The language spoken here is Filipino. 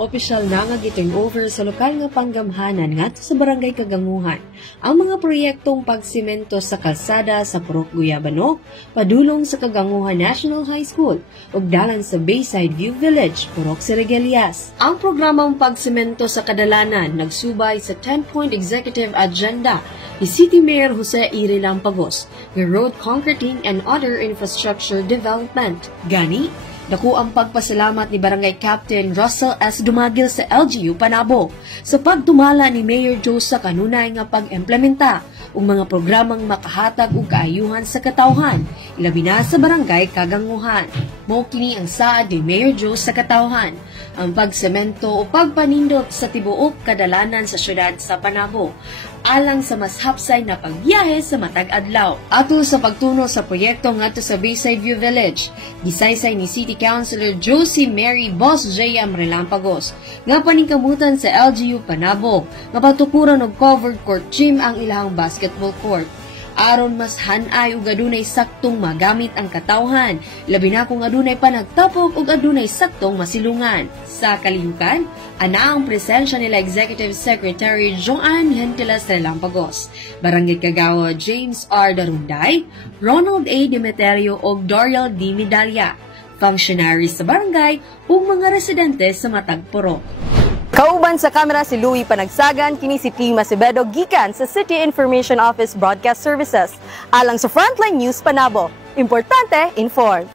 Opisyal na nga giturn over sa lokal nga panggamhanan ngadto sa barangay Kaganguhan ang mga proyektong pagsimento sa kalsada sa Purok Guyabano, padulong sa Kaganguhan National High School ug dalan sa Bayside View Village, Purok Sirigelias. Ang programang pagsimento sa kadalanan nagsubay sa 10-point executive agenda ni City Mayor Jose E. Lampagos nga road concreting and other infrastructure development. Gani, dako ang pagpasalamat ni Barangay Captain Russell S. Dumagil sa LGU Panabo sa pagtumala ni Mayor Joe sa kanunay nga pag-implementa ug mga programang makahatag og kaayuhan sa katawhan, labi na sa Barangay Kaganguhan. Mao kini ang saad ni Mayor Joe sa katawhan, ang pagsemento o pagpanindot sa tibuok kadalanan sa syudad sa Panabo alang sa mas hapsay na pagbiyahe sa matag adlaw. Atul sa pagtuno sa proyekto ngadto sa Bayside View Village, gisaysay ni City Councilor Josie Mary Boss J.M. Relampagos nga paningkamutan sa LGU Panabo nga patukuran og covered court gym ang ilahang basketball court. Aron mas hanay ug adunay saktong magamit ang katawhan, labi na kung adunay panagtapok ug adunay saktong masilungan. Sa kalihukan, ana ang presensya nila Executive Secretary Joanne Hentelas Relampagos, Barangay Kagawa James R. Darunday, Ronald A. Demeterio ug Doriel D. Medalla, functionaries sa barangay ug mga residente sa Matag Purok. Kauban sa kamera si Louie Panagsagan, kini si Tima Acevedo gikan sa City Information Office Broadcast Services. Alang sa Frontline News Panabo, importante, inform.